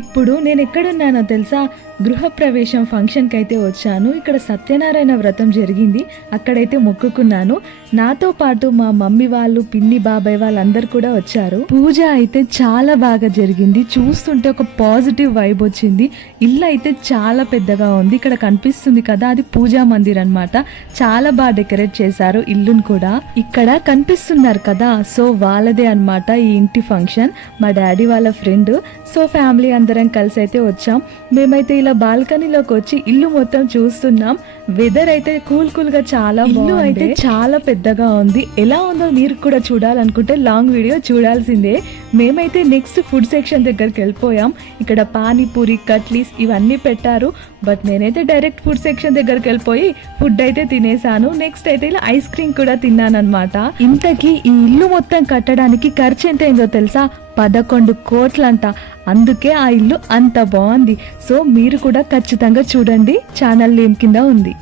ఇప్పుడు నేను ఎక్కడున్నానో తెలుసా? గృహప్రవేశం ఫంక్షన్కి అయితే వచ్చాను. ఇక్కడ సత్యనారాయణ వ్రతం జరిగింది, అక్కడైతే మొక్కుకున్నాను. నాతో పాటు మా మమ్మీ వాళ్ళు, పిన్ని, బాబాయ్ వాళ్ళందరూ కూడా వచ్చారు. పూజ అయితే చాలా బాగా జరిగింది. చూస్తుంటే ఒక పాజిటివ్ వైబ్ వచ్చింది. ఇల్లు అయితే చాలా పెద్దగా ఉంది. ఇక్కడ కనిపిస్తుంది కదా, అది పూజా మందిర్ అన్నమాట. చాలా బాగా డెకరేట్ చేశారు ఇల్లును కూడా. ఇక్కడ కనిపిస్తున్నారు కదా, సో వాళ్ళదే అన్నమాట ఈ ఇంటి ఫంక్షన్. మా డాడీ వాళ్ళ ఫ్రెండ్. సో ఫ్యామిలీ అందరం కలిసి అయితే వచ్చాం. మేమైతే ఇలా బాల్కనీలోకి వచ్చి ఇల్లు మొత్తం చూస్తున్నాం. వెదర్ అయితే కూల్ గా చాలా ఇల్లు అయితే చాలా పెద్దగా ఉంది. ఎలా ఉందో మీరు కూడా చూడాలనుకుంటే లాంగ్ వీడియో చూడాల్సిందే. మేమైతే నెక్స్ట్ ఫుడ్ సెక్షన్ దగ్గరికి వెళ్ళిపోయాం. ఇక్కడ పానీపూరి, కట్లీస్ ఇవన్నీ పెట్టారు. బట్ నేనైతే డైరెక్ట్ ఫుడ్ సెక్షన్ దగ్గరికి వెళ్ళిపోయి ఫుడ్ అయితే తినేసాను. నెక్స్ట్ అయితే ఇలా ఐస్ క్రీమ్ కూడా తిన్నాను అనమాట. ఇంతకీ ఈ ఇల్లు మొత్తం కట్టడానికి ఖర్చు ఎంత అయిందో తెలుసా? 11 కోట్లంట. అందుకే ఆ ఇల్లు అంత బాగుంది. సో మీరు కూడా ఖచ్చితంగా చూడండి, ఛానల్ నేమ్ కింద ఉంది.